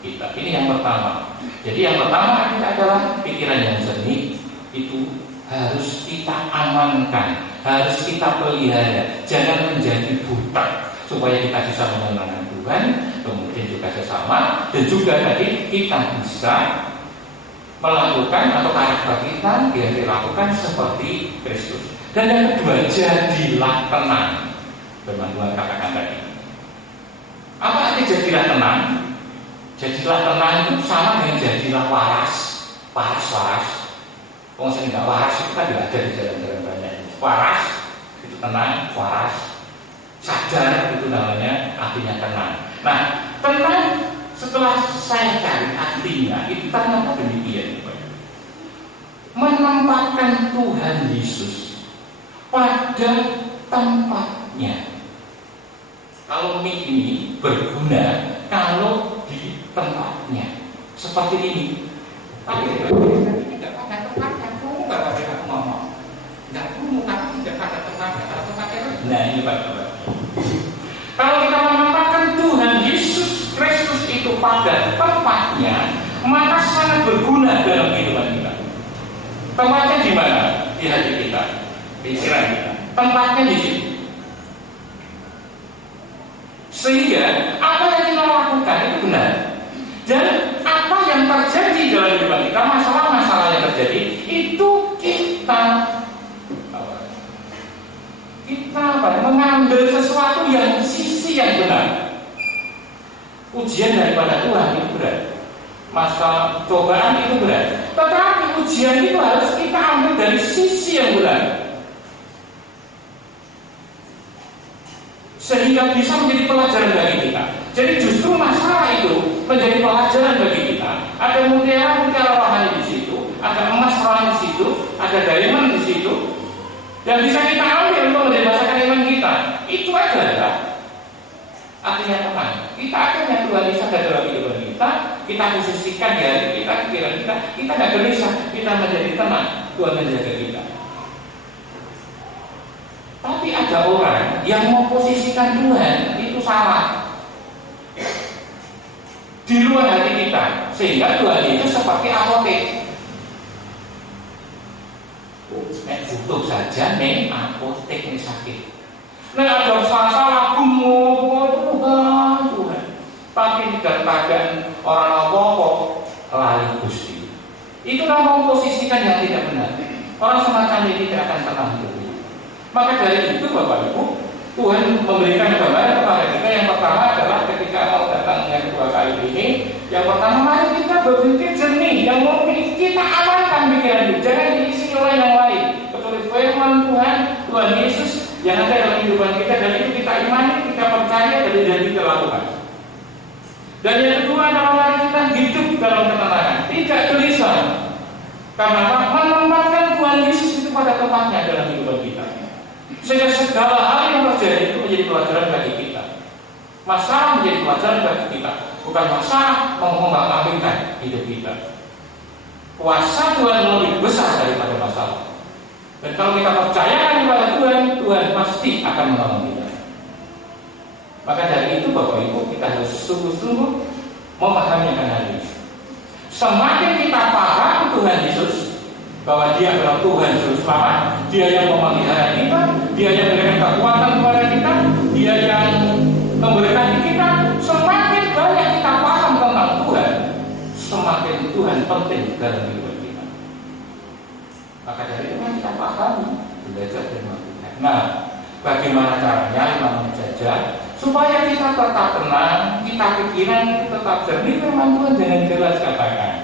kita. Ini yang pertama. Jadi yang pertama ini adalah pikiran yang jernih. Itu harus kita amankan, harus kita pelihara. Jangan menjadi buta, supaya kita bisa menyenangkan Tuhan, kemudian juga sesama, dan juga tadi kita bisa melakukan atau karakter kita yang dilakukan seperti Kristus. Dan yang kedua, jadilah tenang. Firman Tuhan katakan tadi. Apa arti jadilah tenang? Jadilah tenang itu sama dengan jadilah waras. Kalau saya tidak waras itu kan tidak ada di jalan-jalan banyak. Waras itu tenang, waras. Sadar itu namanya artinya tenang. Nah, tenang setelah saya cari artinya itu ternyata demikian. Menempatkan Tuhan Yesus pada tempatnya. Kalau mie ini berguna kalau di tempatnya seperti ini. Tapi tidak pada tempatnya, nggak pada aku ngomong. Nggak perlu, tapi tidak pada tempatnya. Kalau tempatnya, nah ini Pak. Kalau kita menempatkan Tuhan Yesus Kristus itu pada tempatnya, maka sangat berguna dalam kehidupan kita. Tempatnya di mana? Di hati kita. Pikiran kita, tempatnya di situ. Sehingga apa yang kita lakukan itu benar. Dan apa yang terjadi dalam kehidupan kita, masalah-masalah yang terjadi itu kita mengambil sesuatu yang sisi yang benar. Ujian daripada Tuhan itu berat. Masalah cobaan itu berat. Tetapi ujian itu harus kita ambil dari sisi yang benar. Sehingga bisa menjadi pelajaran bagi kita. Jadi justru masalah itu menjadi pelajaran bagi kita. Ada mutiara rohani di situ, ada emas rohani di situ, ada diamond di situ, yang bisa kita ambil untuk mendewaskan iman kita. Itu adalah artinya tenang. Kita akan yang Tuhan bisa ada dalam kehidupan kita posisikan di hati kita, pikiran kita tidak gelisah, kita menjadi tenang. Tuhan menjaga kita. Tapi ada orang yang memposisikan Tuhan itu salah di luar hati kita, sehingga Tuhan itu seperti apotek. Butuh saja nih apotek ini sakit. Nah ada salah Tuhan, tapi tidak keadaan orang apa-apa lari Gusti. Itu namanya memposisikan yang tidak benar. Orang semacam ini tidak akan tenang hidup. Maka dari itu Bapak Ibu, Tuhan memberikan gambaran kepada kita. Yang pertama adalah ketika mau datang yang kedua kali ini, yang pertama mari kita berpikir jernih, yang mau kita amankan pikiran itu, jangan diisi oleh yang lain. Kecuali firman Tuhan Yesus yang ada dalam kehidupan kita, dan itu kita imani, kita percaya, dan kita lakukan. Dan yang kedua adalah mari kita hidup dalam ketenangan. Karena apa? Menempatkan Tuhan Yesus itu pada tempatnya dalam kehidupan kita. Sehingga segala hal yang terjadi itu menjadi pelajaran bagi kita. Masalah menjadi pelajaran bagi kita, bukan masalah mengombang-ambingkan hidup kita. Kuasa Tuhan lebih besar daripada masalah. Dan kalau kita percayakan kepada Tuhan, Tuhan pasti akan menolong kita. Maka dari itu Bapak Ibu, kita harus sungguh-sungguh memahami akan hal ini. Semakin kita paham Tuhan Yesus, bahwa Dia adalah Tuhan Juru Selamat, Dia yang memelihara kita, Dia yang memberikan kekuatan kepada kita, Dia yang memberikan kita, semakin banyak kita paham tentang Tuhan, semakin Tuhan penting dalam hidup kita. Maka dari itu kita pahami, belajar firman Tuhan. Nah, bagaimana caranya Imam Jajah supaya kita tetap tenang, kita pikiran tetap jernih? Firman Tuhan dengan jelas katakan,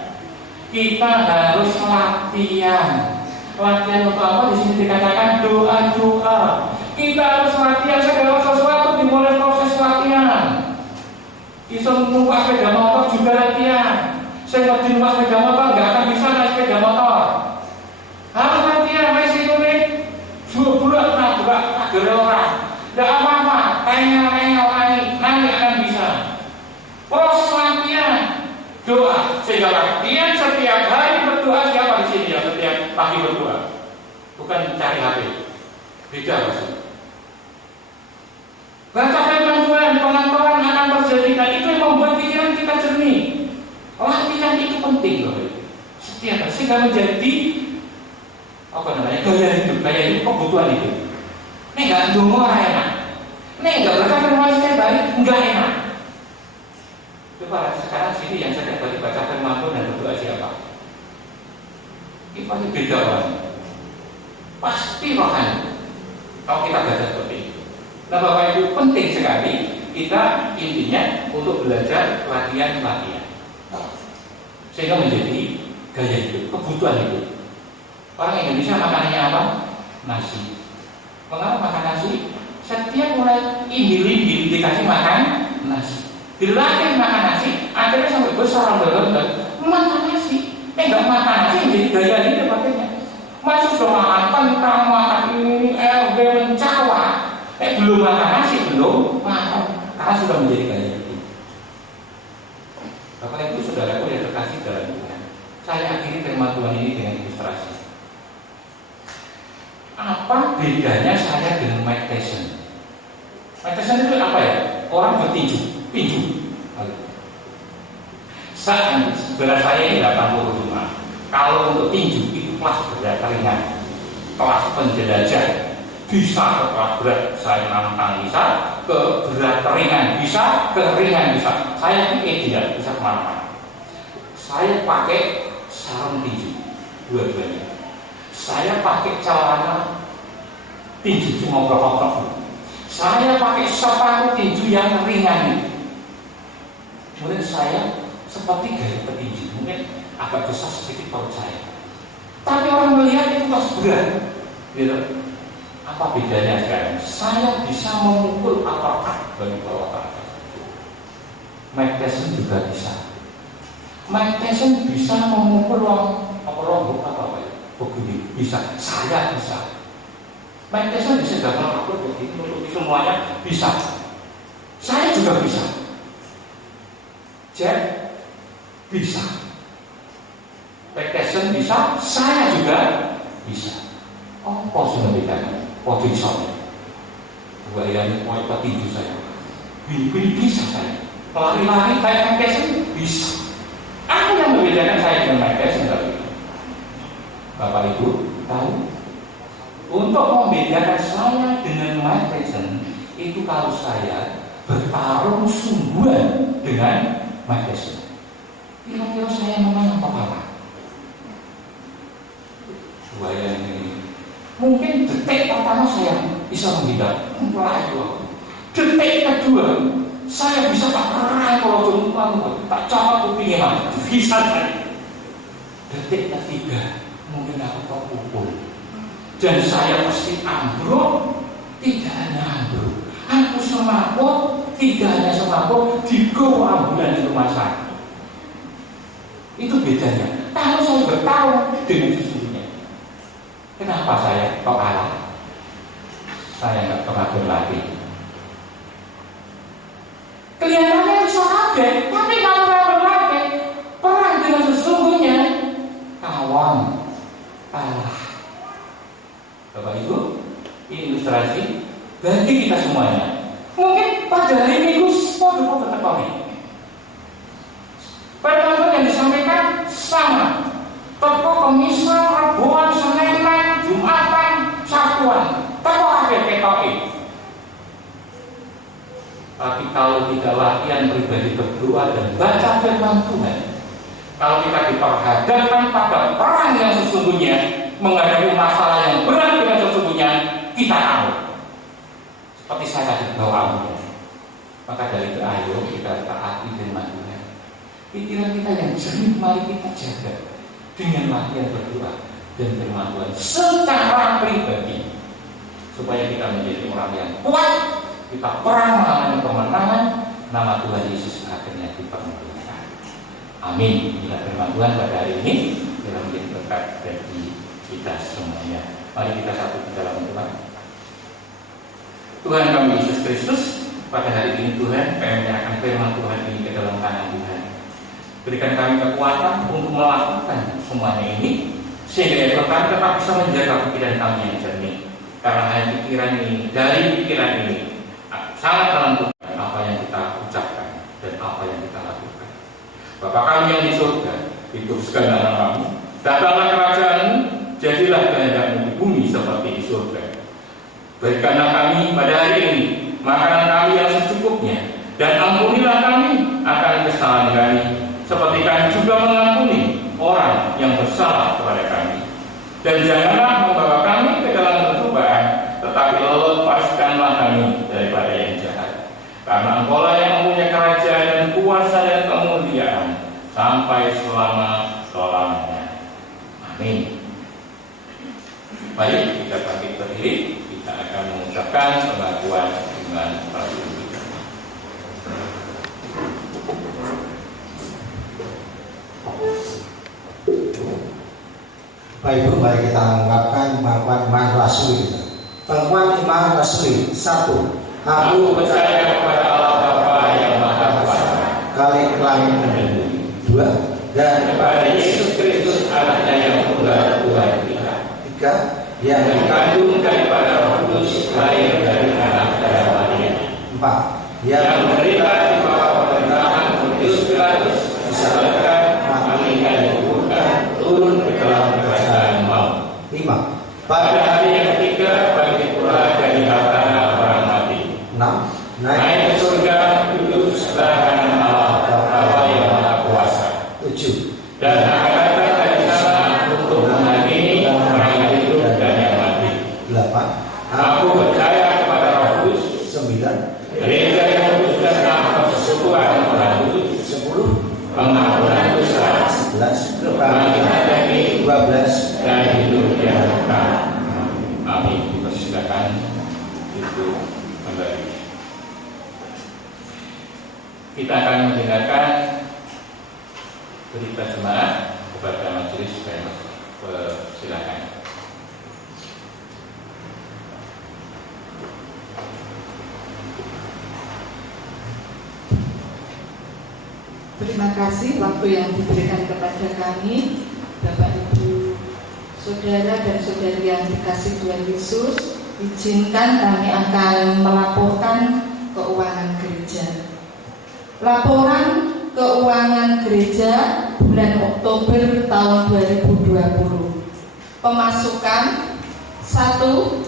kita harus latihan. Latihan untuk apa? Di sini dikatakan doa. Kita harus latihan segala sesuatu, dimulai proses latihan. Bisa numpak sepeda motor juga latihan. Saya nggak numpak sepeda motor, nggak akan bisa naik sepeda motor. Harus latihan, naik situ nih. Bulat nabrak agar orang. Tidak apa-apa, tengah-tengah nanti akan bisa. Proses latihan doa, sehingga latihan setiap hari berdoa. Siapa di sini yang setiap pagi berdoa? Bukan cari HP, beda maksudnya. Baca firman Tuhan, pengantaran akan terjadi, dan itu yang membuat pikiran kita jernih. Latihan itu penting loh. Setiap hari sehingga menjadi gaya hidup kebutuhan hidup. Ini nggak dungu enak. Ini nggak baca firman setiap hari nggak enak. Coba sekarang sini yang saya tadi baca firman Tuhan dan berdoa siapa? Ini pasti beda orang. Pasti rohani. Kalau kita baca seperti itu. Nah Bapak Ibu, penting sekali kita intinya untuk belajar latihan. Sehingga menjadi gaya hidup, kebutuhan hidup. Orang Indonesia makanannya apa? Nasi. Mengapa makan nasi? Setiap mulai indil-indil dikasih makan nasi. Dilatih makan nasi, akhirnya sampai besar makan nasi. Enggak makan nasi menjadi gaya hidup akhirnya. Masuk sudah makan kentang, makan ini, mencawa. Belum makan nasi, belum makan. Karena sudah menjadi gaya hidup. Bapak Ibu Saudaraku yang terkasih dalam Tuhan, saya akhiri firman Tuhan ini dengan ilustrasi. Apa bedanya saya dengan Mike Tyson? Mike Tyson itu apa ya? Orang bertinju, pinju. Berat saya ini 85. Kalau untuk tinju itu kelas berat ringan, kelas penjelajah. Bisa ke kelas berat, saya nantang bisa, ke berat ringan bisa, ke ringan bisa. Saya tidak bisa kemana-mana. Saya pakai sarung tinju, dua-duanya. Saya pakai celana tinju cuma berapa. Saya pakai sepatu tinju yang ringan. Kemudian saya seperti gaya petinju, mungkin agak besar sedikit perut saya. Tapi orang melihat itu tas berat, gitu. Apa bedanya sekarang? Saya bisa memukul apakah dari bawah ke atas. Mike Tyson juga bisa. Mike Tyson bisa memukul lombok apa ya? Begini bisa. Saya bisa. Mike Tyson bisa gagal aku begini, nutupi semuanya bisa. Saya juga bisa. Jack bisa. Mike Tyson bisa. Saya juga bisa. Oh, kok sudah bedanya? Pojok soalnya, bayangin mau petinju saya, bini bisa saya, lari-lari kayak Mike Tyson bisa. Apa yang membedakan saya dengan Mike Tyson tadi? Bapak Ibu tahu? Untuk membedakan saya dengan Mike Tyson itu kalau saya bertarung sungguhan dengan Mike Tyson, kira-kira saya menang apa kalah? Bayangin. Mungkin detik pertama saya bisa menghindar, detik kedua saya bisa tak kerai kalau jumpa tak cakap kupingnya bisa tadi. Detik ketiga mungkin aku terpukul dan saya pasti ambruk. Tidak hanya ambruk, aku semaput. Tidak hanya semaput, dibawa ambulan di rumah sakit. Itu bedanya. Kalau saya bertarung dengan sesungguhnya. Kenapa saya kok kalah? Saya nggak pernah berlatih. Kelihatannya bisa kaget, tapi kalau saya berlatih perang dengan sesungguhnya, kawan kalah. Bapak Ibu, ini ilustrasi bagi kita semuanya. Mungkin pada hari Minggu foto-foto terkawin. Pada yang disampaikan sama. Teko Kemisan, Rabuan, Senin, Jumatan, Sabtuan. Teko akhir ketoki. Tapi kalau kita latihan pribadi berdoa dan baca firman Tuhan, kalau kita diperhadapkan pada perang yang sesungguhnya, menghadapi masalah yang berat dengan sesungguhnya, kita tahu. Seperti saya tadi bawa maka dari itu ayo kita taati firman Tuhan. Pikiran kita yang jernih mari kita jaga dengan latihan berdoa dan firman Tuhan secara pribadi, supaya kita menjadi orang yang kuat. Kita perang mengalami kemenangan, nama Tuhan Yesus akhirnya dipermuliakan. Amin. Bila firman Tuhan pada hari ini telah menjadi berkat bagi kita semuanya. Mari kita satu di dalam doa. Tuhan kami Yesus Kristus, pada hari ini Tuhan kami menyerahkan firman Tuhan ini ke dalam tangan Tuhan. Berikan kami kekuatan untuk melakukan semuanya ini, sehingga kami tetap bisa menjaga pikiran kami yang jernih. Karena hanya pikiran ini, dari pikiran ini sangat menentukan apa yang kita ucapkan dan apa yang kita lakukan. Bapa kami yang di surga, dikuduskan namamu, datanglah kerajaan-Mu, jadilah kehendak-Mu di bumi seperti di surga. Berikanlah kami pada hari ini makanan kami yang secukupnya, dan ampunilah kami akan kesalahan kami, seperti kami juga mengampuni orang yang bersalah kepada kami. Dan janganlah membawa kami ke dalam pencobaan, tetapi lepaskanlah kami daripada yang jahat. Karena Engkau-lah yang mempunyai kerajaan dan kuasa dan kemuliaan sampai selama-lamanya. Amin. Baik, kita bangkit berdiri. Kita akan mengucapkan pengakuan iman Rasul kita. Baik, mari kita mengungkapkan pengakuan iman Rasul. Pengakuan iman Rasul 1. Aku percaya kepada Allah Bapa yang Maha Kuasa, Kali langit dan bumi. 2. Dan kepada Yesus Kristus anaknya yang tunggal Tuhan kita, 3. Yang dikandung daripada Roh Kudus, lahir dari anak darah Maria, 4. yang menderita di bawah pemerintahan Pontius Pilatus, disalibkan, mati dan dikuburkan, turun ke dalam kerajaan maut. 5. Pada hari yang ketiga bangkit pula dari antara orang mati. 6. Naik ke surga, duduk sebelah kanan Allah Bapa yang Maha Kuasa. 7. Dan akan datang dari sana untuk menghakimi orang yang hidup dan yang mati. 8. Aku percaya kepada Roh Kudus, 9. gereja yang kudus dan persekutuan orang kudus, 10. pengampunan dosa, 11. kebangkitan daging, 12. dan hidup yang kekal. Amin. Dipersilakan itu kembali. Kita akan mendengarkan berita jemaat kepada majelis supaya masuk. Silakan. Terima kasih waktu yang diberikan kepada kami, Bapak Ibu, Saudara dan Saudari yang dikasihi Tuhan Yesus. Izinkan kami akan melaporkan keuangan gereja. Laporan keuangan gereja bulan Oktober tahun 2020. Pemasukan 1.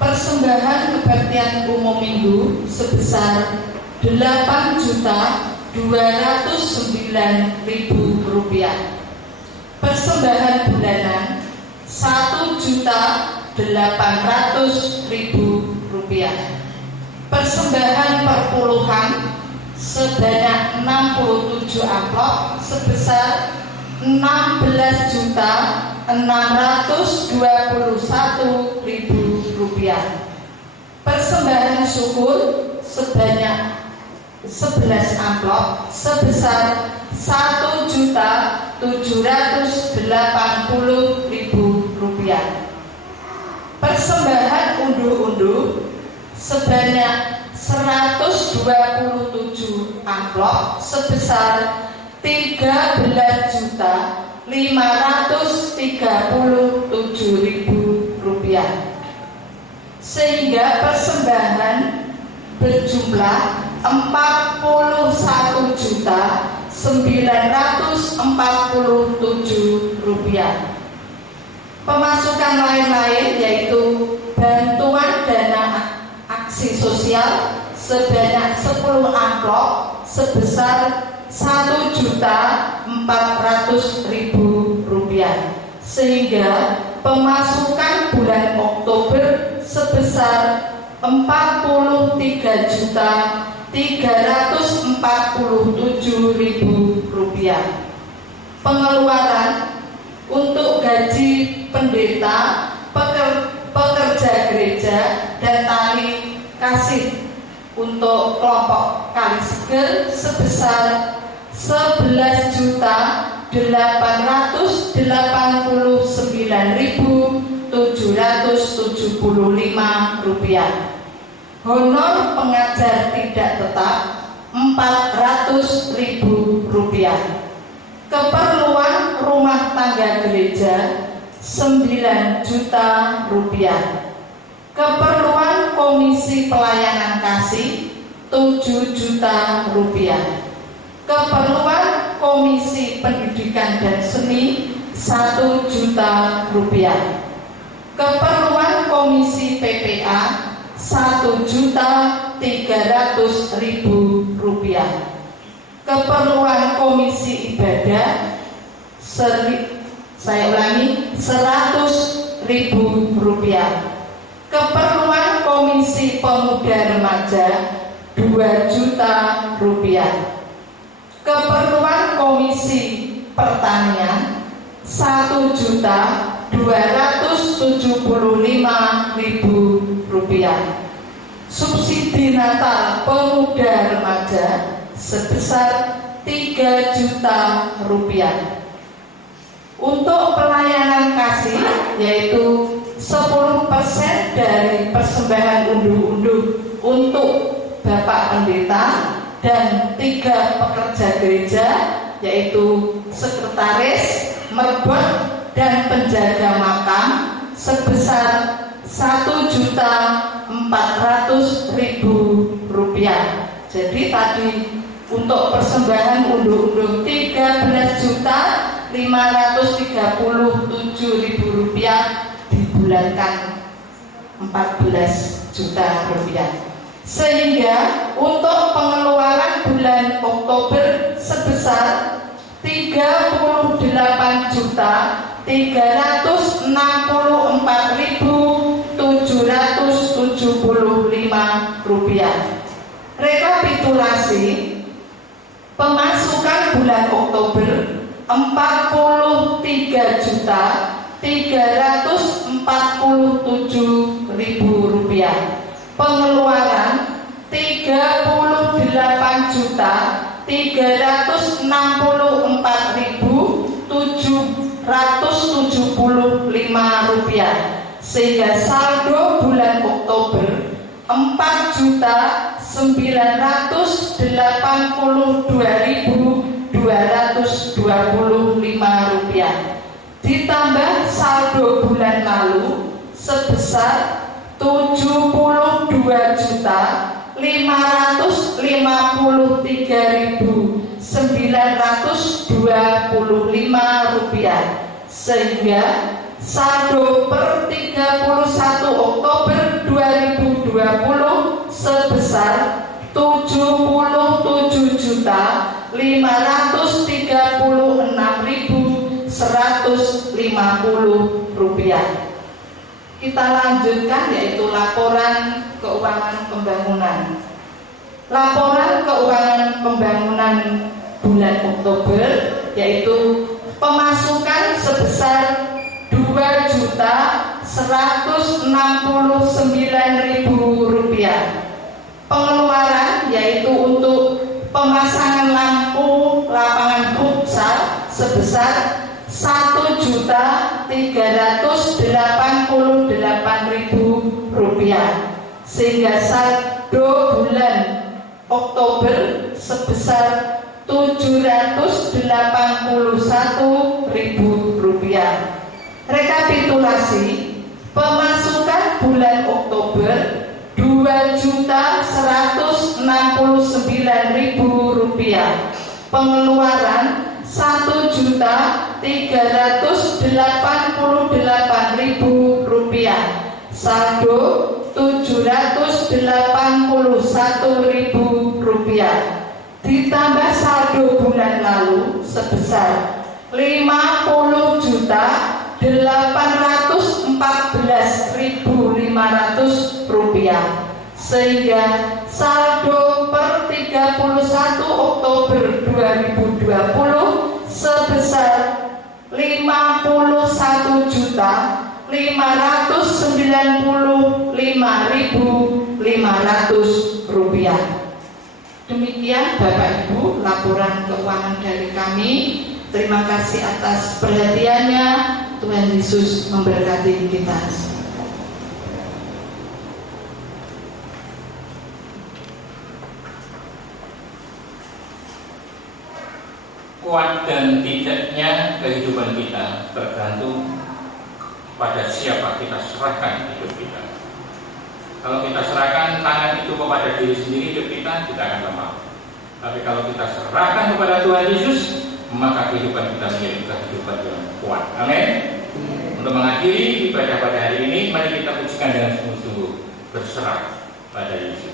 Persembahan kebaktian umum minggu sebesar Rp8.209.000. Persembahan bulanan Rp1.800.000. Persembahan perpuluhan sebanyak 67 amplop sebesar Rp16.621.000. Persembahan syukur sebanyak 11 amplop sebesar Rp1.780.000. Persembahan unduh-unduh sebanyak 127 amplop sebesar Rp13.537.000, sehingga persembahan berjumlah Rp41.947. Pemasukan lain-lain yaitu bantuan dana aksi sosial sebanyak 10 amplop sebesar Rp1.400.000, sehingga pemasukan bulan Oktober sebesar Rp43.347.000. Pengeluaran untuk gaji pendeta, pekerja gereja, dan tali kasih untuk kelompok Kaliseger sebesar Rp11.089.775. Honor pengajar tidak tetap Rp400.000. Keperluan rumah tangga gereja Rp9 juta. Keperluan komisi pelayanan kasih Rp7 juta. Keperluan komisi pendidikan dan seni Rp1 juta. Keperluan komisi PPA Rp1.300.000. Keperluan komisi ibadah Rp100.000. Keperluan komisi pemuda remaja Rp2 juta. Keperluan komisi pertanian Rp1.275.000. Subsidi Natal pemuda remaja sebesar Rp3 juta. Untuk pelayanan kasih yaitu 10% dari persembahan unduh-unduh untuk Bapak Pendeta dan 3 pekerja gereja yaitu sekretaris, merbot, dan penjaga makam sebesar Rp1.400.000. Jadi tadi untuk persembahan unduh-unduh Rp13.537.000 dibulankan Rp14 juta. Sehingga untuk pengeluaran bulan Oktober sebesar Rp3.464.775. Rekapitulasi pemasukan bulan Oktober Rp43.347.000. Pengeluaran Rp3.364.775, sehingga saldo bulan Oktober Rp4.982.225, ditambah saldo bulan lalu sebesar Rp7.253.925, sehingga saldo per 31 Oktober 2020 sebesar Rp7.736.150. Kita lanjutkan yaitu laporan keuangan pembangunan. Laporan keuangan pembangunan bulan Oktober yaitu pemasukan sebesar Rp2.169.000. pengeluaran yaitu untuk pemasangan lampu lapangan futsal sebesar Rp1.388.000, sehingga saldo bulan Oktober sebesar Rp781.000. Rekapitulasi, pemasukan bulan Oktober Rp2.169.000, pengeluaran Rp1.388.000, saldo Rp781.000, ditambah saldo bulan lalu sebesar Rp50.814.500, sehingga saldo per 31 Oktober 2020 sebesar Rp591.595.500. Demikian Bapak Ibu laporan keuangan dari kami. Terima kasih atas perhatiannya. Tuhan Yesus memberkati kita. Kuat dan tidaknya kehidupan kita tergantung pada siapa kita serahkan hidup kita. Kalau kita serahkan tangan itu kepada diri sendiri, hidup kita akan lemah. Tapi kalau kita serahkan kepada Tuhan Yesus, maka kehidupan kita menjadi kehidupan yang kuat. Amin. Untuk mengakhiri ibadah pada hari ini, mari kita pujikan dengan sungguh-sungguh berserah pada Yesus.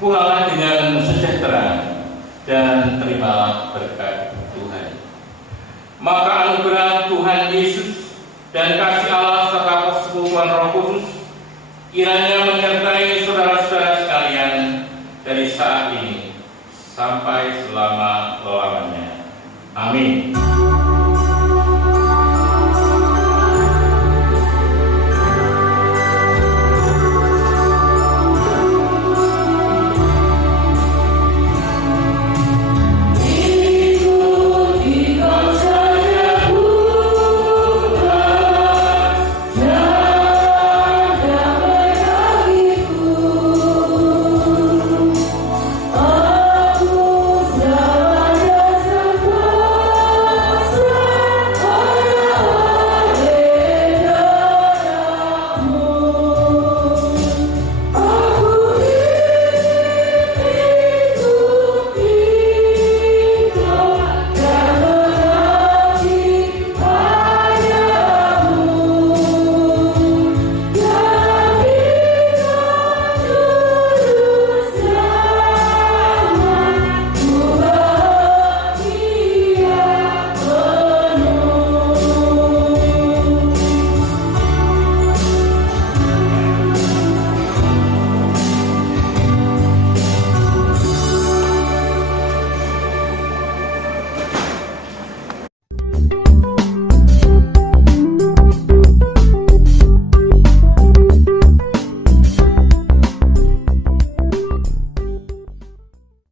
Pulanglah dengan sejahtera dan terimalah berkat Tuhan. Maka anugerah Tuhan Yesus dan kasih Allah serta persekutuan Roh Kudus kiranya menyertai saudara-saudara sekalian dari saat ini sampai selama-lamanya. Amin.